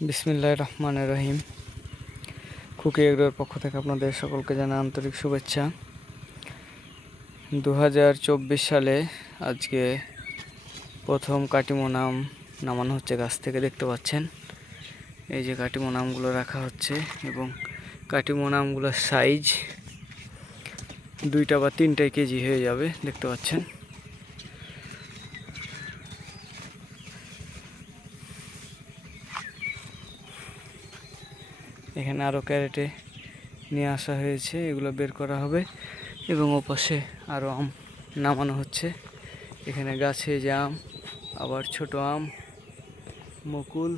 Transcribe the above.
বিসমিল্লাহির রহমানির রহিম। খুকি এগ্রোর পক্ষ থেকে আপনাদের সকলকে জানাই আন্তরিক শুভেচ্ছা। 2024 সালে আজকে প্রথম কাটিমন আম নামানো হচ্ছে গাছ থেকে, দেখতে পাচ্ছেন। এই যে কাটিমন আমগুলো রাখা হচ্ছে এবং কাটিমন আমগুলোর সাইজ 2টা বা 3টা কেজি হয়ে যাবে, দেখতে পাচ্ছেন। এখানে আরও ক্যারেটে নিয়ে আসা হয়েছে, এগুলো বের করা হবে এবং ওপাশে আরও আম নামানো হচ্ছে। এখানে গাছে যে আম, আবার ছোট আম, মুকুল,